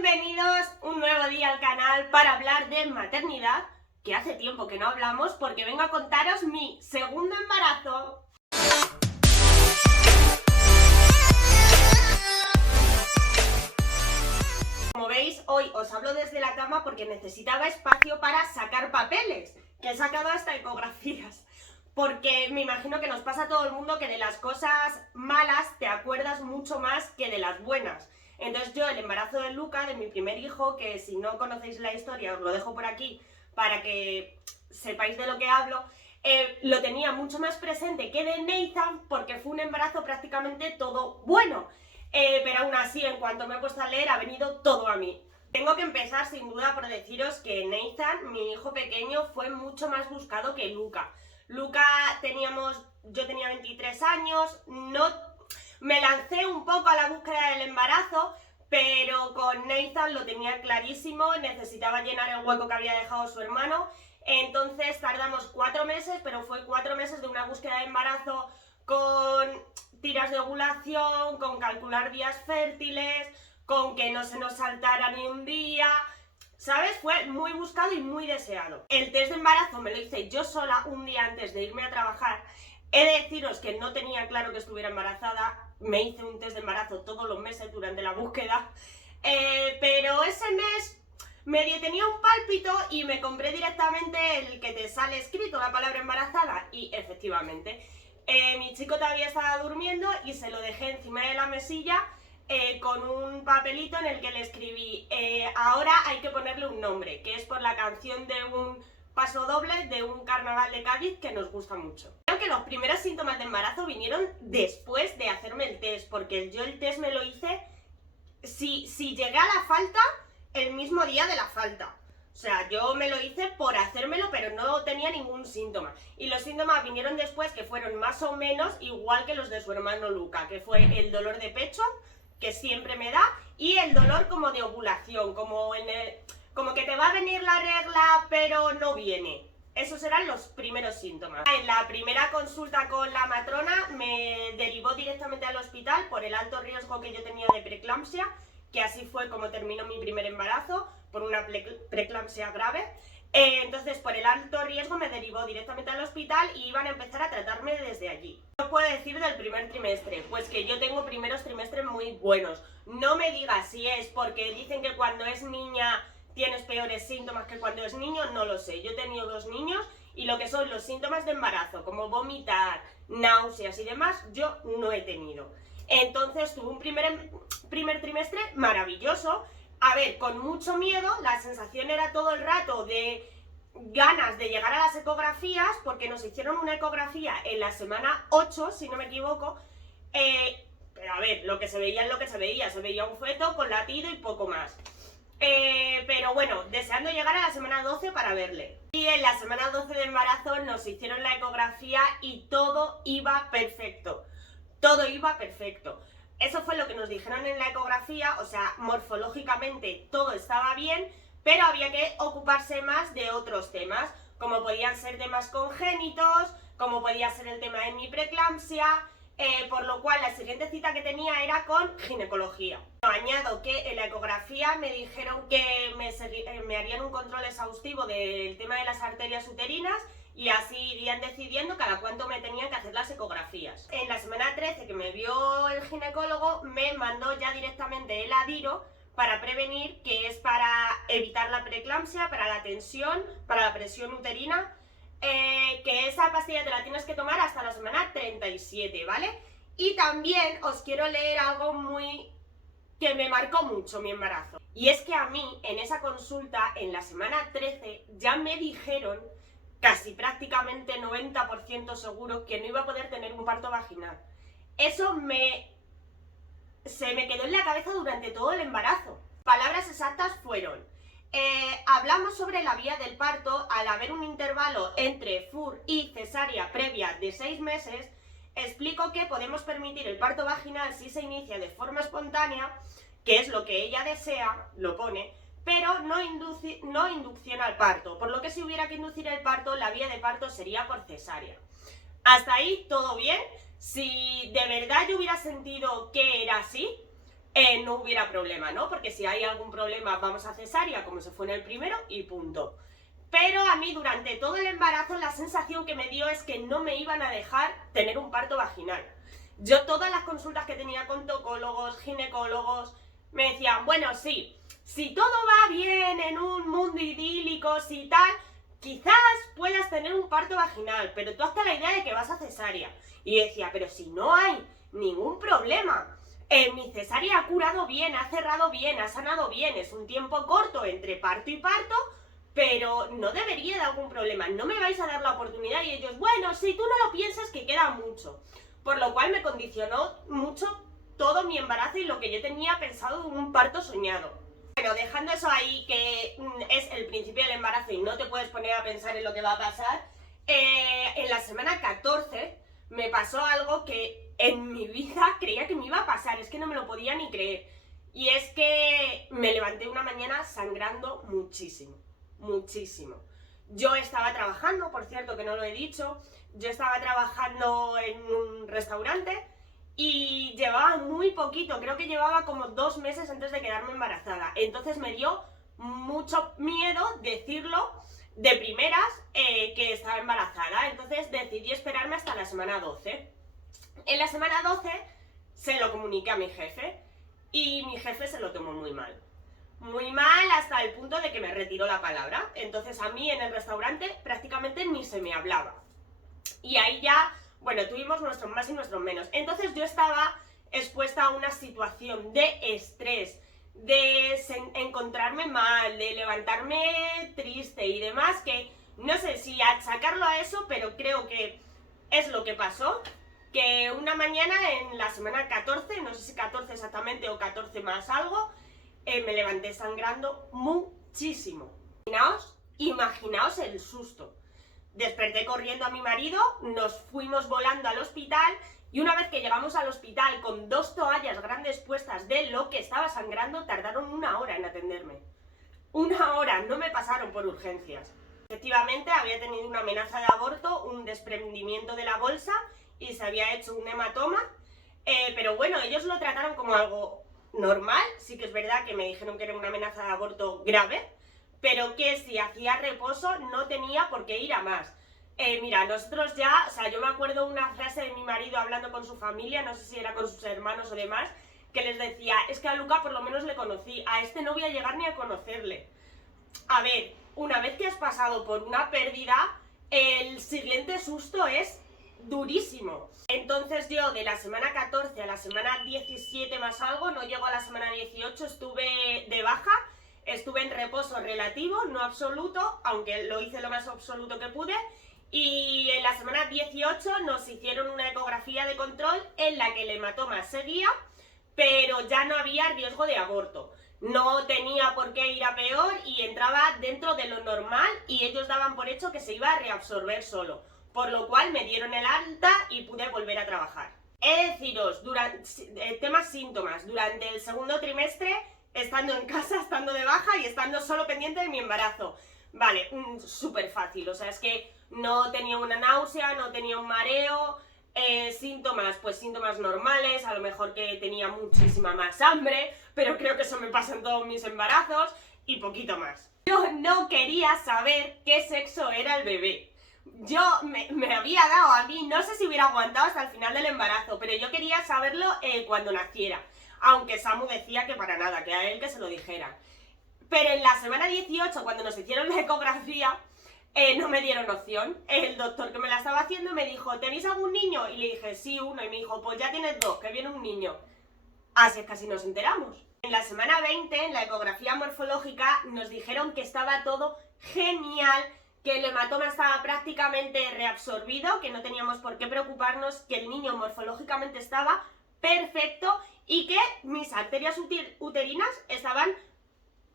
Bienvenidos un nuevo día al canal para hablar de maternidad, que hace tiempo que no hablamos porque vengo a contaros mi segundo embarazo. Como veis, hoy os hablo desde la cama porque necesitaba espacio para sacar papeles, que he sacado hasta ecografías. Porque me imagino que nos pasa a todo el mundo que de las cosas malas te acuerdas mucho más que de las buenas. Entonces yo el embarazo de Luca, de mi primer hijo, que si no conocéis la historia os lo dejo por aquí para que sepáis de lo que hablo, lo tenía mucho más presente que de Nathan porque fue un embarazo prácticamente todo bueno. Pero aún así, en cuanto me he puesto a leer, ha venido todo a mí. Tengo que empezar sin duda por deciros que Nathan, mi hijo pequeño, fue mucho más buscado que Luca. Luca yo tenía 23 años, me lancé un poco a la búsqueda del embarazo, pero con Nathan lo tenía clarísimo, necesitaba llenar el hueco que había dejado su hermano. Entonces tardamos 4 meses, pero fue 4 meses de una búsqueda de embarazo con tiras de ovulación, con calcular días fértiles, con que no se nos saltara ni un día, ¿sabes? Fue muy buscado y muy deseado. El test de embarazo me lo hice yo sola un día antes de irme a trabajar. He de deciros que no tenía claro que estuviera embarazada, me hice un test de embarazo todos los meses durante la búsqueda, pero ese mes medio tenía un pálpito y me compré directamente el que te sale escrito la palabra embarazada y efectivamente mi chico todavía estaba durmiendo y se lo dejé encima de la mesilla con un papelito en el que le escribí ahora hay que ponerle un nombre, que es por la canción de un paso doble de un carnaval de Cádiz que nos gusta mucho. Creo que los primeros síntomas de embarazo vinieron después de hacerme el test, porque yo el test me lo hice si llegué a la falta el mismo día de la falta. O sea, yo me lo hice por hacérmelo, pero no tenía ningún síntoma. Y los síntomas vinieron después, que fueron más o menos igual que los de su hermano Luca, que fue el dolor de pecho, que siempre me da, y el dolor como de ovulación, como que te va a venir la regla, pero no viene. Esos eran los primeros síntomas. En la primera consulta con la matrona me derivó directamente al hospital por el alto riesgo que yo tenía de preeclampsia, que así fue como terminó mi primer embarazo, por una preeclampsia grave. Entonces, por el alto riesgo me derivó directamente al hospital y iban a empezar a tratarme desde allí. ¿Qué os puedo decir del primer trimestre? Pues que yo tengo primeros trimestres muy buenos. No me digas si es porque dicen que cuando es niña tienes peores síntomas que cuando es niño, no lo sé. Yo he tenido 2 niños y lo que son los síntomas de embarazo, como vomitar, náuseas y demás, yo no he tenido. Entonces tuve un primer trimestre maravilloso. A ver, con mucho miedo, la sensación era todo el rato de ganas de llegar a las ecografías, porque nos hicieron una ecografía en la semana 8, si no me equivoco, pero a ver, lo que se veía es lo que se veía un feto con latido y poco más. Pero bueno, deseando llegar a la semana 12 para verle. Y en la semana 12 de embarazo nos hicieron la ecografía y todo iba perfecto. Todo iba perfecto. Eso fue lo que nos dijeron en la ecografía, o sea, morfológicamente todo estaba bien, pero había que ocuparse más de otros temas, como podían ser temas congénitos, como podía ser el tema de mi preeclampsia, por lo cual la siguiente cita que tenía era con ginecología. Añado que en la ecografía me dijeron que me harían un control exhaustivo del tema de las arterias uterinas y así irían decidiendo cada cuánto me tenían que hacer las ecografías. En la semana 13 que me vio el ginecólogo me mandó ya directamente el Adiro para prevenir, que es para evitar la preeclampsia, para la tensión, para la presión uterina, que esa pastilla te la tienes que tomar hasta la semana 37, ¿vale? Y también os quiero leer algo que me marcó mucho mi embarazo. Y es que a mí, en esa consulta, en la semana 13, ya me dijeron, casi prácticamente 90% seguro, que no iba a poder tener un parto vaginal. Eso se me quedó en la cabeza durante todo el embarazo. Palabras exactas fueron: hablamos sobre la vía del parto al haber un intervalo entre FUR y cesárea previa de 6 meses. Explico que podemos permitir el parto vaginal si se inicia de forma espontánea, que es lo que ella desea, lo pone, pero no inducción al parto, por lo que si hubiera que inducir el parto, la vía de parto sería por cesárea. Hasta ahí todo bien. Si de verdad yo hubiera sentido que era así, no hubiera problema, ¿no? Porque si hay algún problema vamos a cesárea, como se fue en el primero, y punto. Pero a mí durante todo el embarazo la sensación que me dio es que no me iban a dejar tener un parto vaginal. Yo todas las consultas que tenía con tocólogos, ginecólogos, me decían, bueno, sí, si todo va bien en un mundo idílico, si tal, quizás puedas tener un parto vaginal, pero tú hazte la idea de que vas a cesárea. Y decía, pero si no hay ningún problema, mi cesárea ha curado bien, ha cerrado bien, ha sanado bien, es un tiempo corto entre parto y parto, pero no debería de algún problema, no me vais a dar la oportunidad. Y ellos, bueno, si tú no lo piensas, que queda mucho. Por lo cual me condicionó mucho todo mi embarazo y lo que yo tenía pensado en un parto soñado. Bueno, dejando eso ahí, que es el principio del embarazo y no te puedes poner a pensar en lo que va a pasar, en la semana 14 me pasó algo que en mi vida creía que me iba a pasar, es que no me lo podía ni creer. Y es que me levanté una mañana sangrando muchísimo, muchísimo. Yo estaba trabajando, por cierto, que no lo he dicho, yo estaba trabajando en un restaurante y llevaba muy poquito, creo que llevaba como 2 meses antes de quedarme embarazada. Entonces me dio mucho miedo decirlo de primeras que estaba embarazada. Entonces decidí esperarme hasta la semana 12. En la semana 12 se lo comuniqué a mi jefe y mi jefe se lo tomó muy mal. Muy mal hasta el punto de que me retiró la palabra. Entonces a mí en el restaurante prácticamente ni se me hablaba. Y ahí ya, bueno, tuvimos nuestros más y nuestros menos. Entonces yo estaba expuesta a una situación de estrés, de encontrarme mal, de levantarme triste y demás, que no sé si achacarlo a eso, pero creo que es lo que pasó. Que una mañana en la semana 14, no sé si 14 exactamente o 14 más algo, me levanté sangrando muchísimo. Imaginaos el susto. Desperté corriendo a mi marido, nos fuimos volando al hospital y una vez que llegamos al hospital con 2 toallas grandes puestas de lo que estaba sangrando, tardaron 1 hora en atenderme. 1 hora, no me pasaron por urgencias. Efectivamente había tenido una amenaza de aborto, un desprendimiento de la bolsa y se había hecho un hematoma, pero bueno, ellos lo trataron como algo normal. Sí que es verdad que me dijeron que era una amenaza de aborto grave, pero que si hacía reposo no tenía por qué ir a más. Mira, nosotros ya, o sea, yo me acuerdo una frase de mi marido hablando con su familia, no sé si era con sus hermanos o demás, que les decía, es que a Luca por lo menos le conocí, a este no voy a llegar ni a conocerle. A ver, una vez que has pasado por una pérdida, el siguiente susto es durísimo. Entonces yo de la semana 14 a la semana 17 más algo, no llego a la semana 18, estuve de baja, estuve en reposo relativo, no absoluto, aunque lo hice lo más absoluto que pude, y en la semana 18 nos hicieron una ecografía de control en la que el hematoma seguía, pero ya no había riesgo de aborto. No tenía por qué ir a peor y entraba dentro de lo normal y ellos daban por hecho que se iba a reabsorber solo, por lo cual me dieron el alta y pude volver a trabajar. He de deciros, temas síntomas, durante el segundo trimestre, estando en casa, estando de baja y estando solo pendiente de mi embarazo. Vale, súper fácil, o sea, es que no tenía una náusea, no tenía un mareo, síntomas, pues síntomas normales, a lo mejor que tenía muchísima más hambre, pero creo que eso me pasa en todos mis embarazos y poquito más. Yo no quería saber qué sexo era el bebé. Yo me había dado a mí, no sé si hubiera aguantado hasta el final del embarazo, pero yo quería saberlo cuando naciera, aunque Samu decía que para nada, que a él que se lo dijera. Pero en la semana 18, cuando nos hicieron la ecografía, no me dieron opción. El doctor que me la estaba haciendo me dijo, ¿tenéis algún niño? Y le dije, sí, uno. Y me dijo, pues ya tienes 2, que viene un niño. Así es que así nos enteramos. En la semana 20, en la ecografía morfológica, nos dijeron que estaba todo genial, que el hematoma estaba prácticamente reabsorbido, que no teníamos por qué preocuparnos, que el niño morfológicamente estaba perfecto y que mis arterias uterinas estaban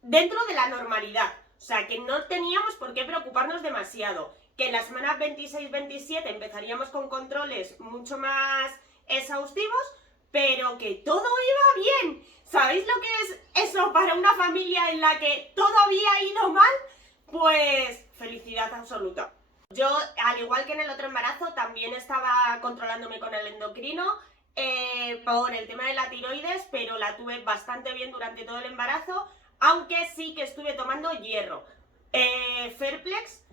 dentro de la normalidad. O sea, que no teníamos por qué preocuparnos demasiado. Que en las semanas 26-27 empezaríamos con controles mucho más exhaustivos, pero que todo iba bien. ¿Sabéis lo que es eso para una familia en la que todo había ido mal? Pues felicidad absoluta. Yo, al igual que en el otro embarazo, también estaba controlándome con el endocrino. por el tema de la tiroides, pero la tuve bastante bien durante todo el embarazo, aunque sí que estuve tomando hierro. Ferplex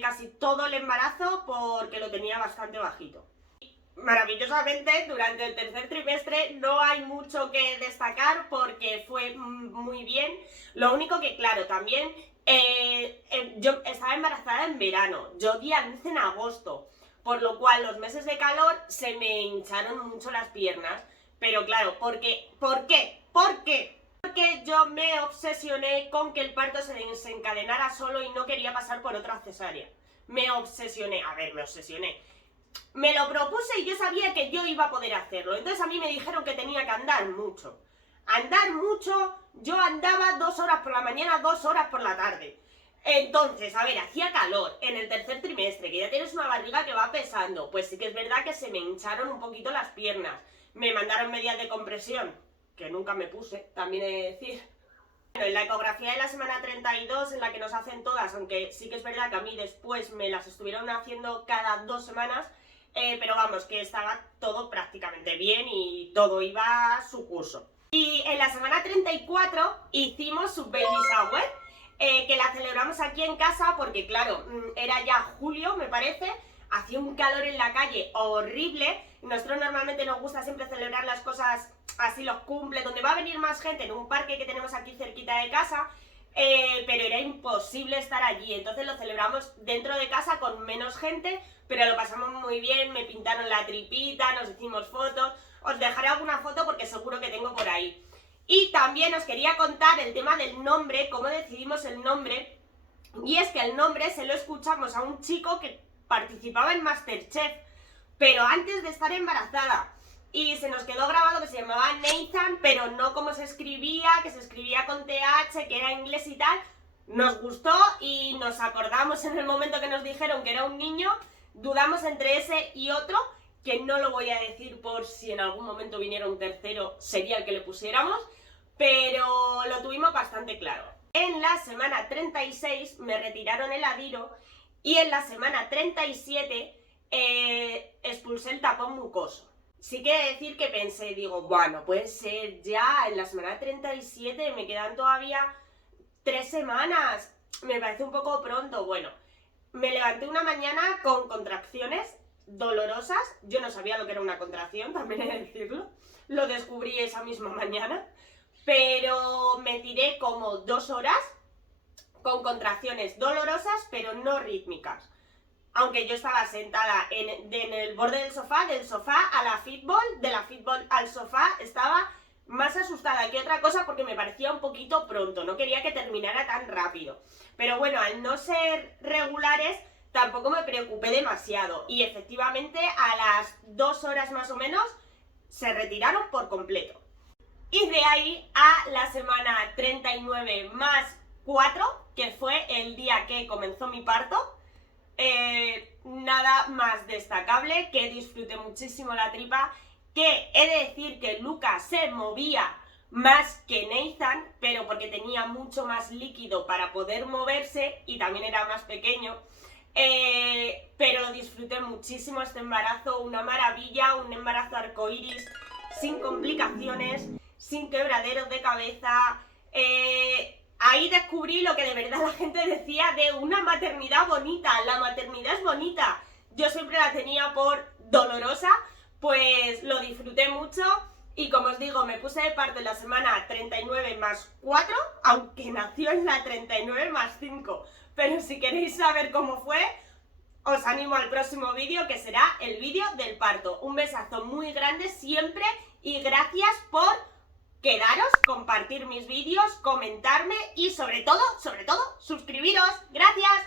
casi todo el embarazo porque lo tenía bastante bajito. Maravillosamente, durante el tercer trimestre no hay mucho que destacar porque fue muy bien. Lo único que, claro, también yo estaba embarazada en verano, yo di a luz en agosto, por lo cual los meses de calor se me hincharon mucho las piernas. Pero claro, ¿por qué? Porque yo me obsesioné con que el parto se desencadenara solo y no quería pasar por otra cesárea. Me obsesioné. Me lo propuse y yo sabía que yo iba a poder hacerlo. Entonces a mí me dijeron que tenía que andar mucho. Yo andaba 2 horas por la mañana, 2 horas por la tarde. Entonces, a ver, hacía calor en el tercer trimestre, que ya tienes una barriga que va pesando. Pues sí que es verdad que se me hincharon un poquito las piernas. Me mandaron medidas de compresión, que nunca me puse, también he de decir. Bueno, en la ecografía de la semana 32, en la que nos hacen todas, aunque sí que es verdad que a mí después me las estuvieron haciendo cada 2 semanas, pero vamos, que estaba todo prácticamente bien y todo iba a su curso. Y en la semana 34 hicimos su baby shower, que la celebramos aquí en casa porque, claro, era ya julio, me parece, hacía un calor en la calle horrible. Nosotros normalmente nos gusta siempre celebrar las cosas así, los cumple, donde va a venir más gente, en un parque que tenemos aquí cerquita de casa, pero era imposible estar allí. Entonces lo celebramos dentro de casa con menos gente, pero lo pasamos muy bien, me pintaron la tripita, nos hicimos fotos. Os dejaré alguna foto porque seguro que tengo por ahí. Y también os quería contar el tema del nombre, cómo decidimos el nombre. Y es que el nombre se lo escuchamos a un chico que participaba en MasterChef, pero antes de estar embarazada. Y se nos quedó grabado que se llamaba Nathan, pero no como se escribía, que se escribía con TH, que era inglés y tal. Nos gustó y nos acordamos en el momento que nos dijeron que era un niño. Dudamos entre ese y otro, que no lo voy a decir por si en algún momento viniera un tercero, sería el que le pusiéramos, pero lo tuvimos bastante claro. En la semana 36 me retiraron el adiro y en la semana 37 expulsé el tapón mucoso. Sí que decir que pensé, digo, bueno, puede ser ya en la semana 37, me quedan todavía 3 semanas, me parece un poco pronto. Bueno, me levanté una mañana con contracciones dolorosas. Yo no sabía lo que era una contracción, también he de decirlo, lo descubrí esa misma mañana, pero me tiré como 2 horas con contracciones dolorosas pero no rítmicas, aunque yo estaba sentada en el borde del sofá a la fitball, de la fitball al sofá. Estaba más asustada que otra cosa porque me parecía un poquito pronto, no quería que terminara tan rápido, pero bueno, al no ser regulares tampoco me preocupé demasiado y efectivamente a las 2 horas más o menos se retiraron por completo. Y de ahí a la semana 39 más 4, que fue el día que comenzó mi parto, nada más destacable, que disfruté muchísimo la tripa, que he de decir que Lucas se movía más que Nathan, pero porque tenía mucho más líquido para poder moverse y también era más pequeño. Pero lo disfruté muchísimo este embarazo, una maravilla, un embarazo arcoíris, sin complicaciones, sin quebraderos de cabeza. Ahí descubrí lo que de verdad la gente decía de una maternidad bonita. La maternidad es bonita. Yo siempre la tenía por dolorosa, pues lo disfruté mucho. Y como os digo, me puse de parto en la semana 39 más 4, aunque nació en la 39 más 5. Pero si queréis saber cómo fue, os animo al próximo vídeo, que será el vídeo del parto. Un besazo muy grande siempre y gracias por quedaros, compartir mis vídeos, comentarme y sobre todo, suscribiros. ¡Gracias!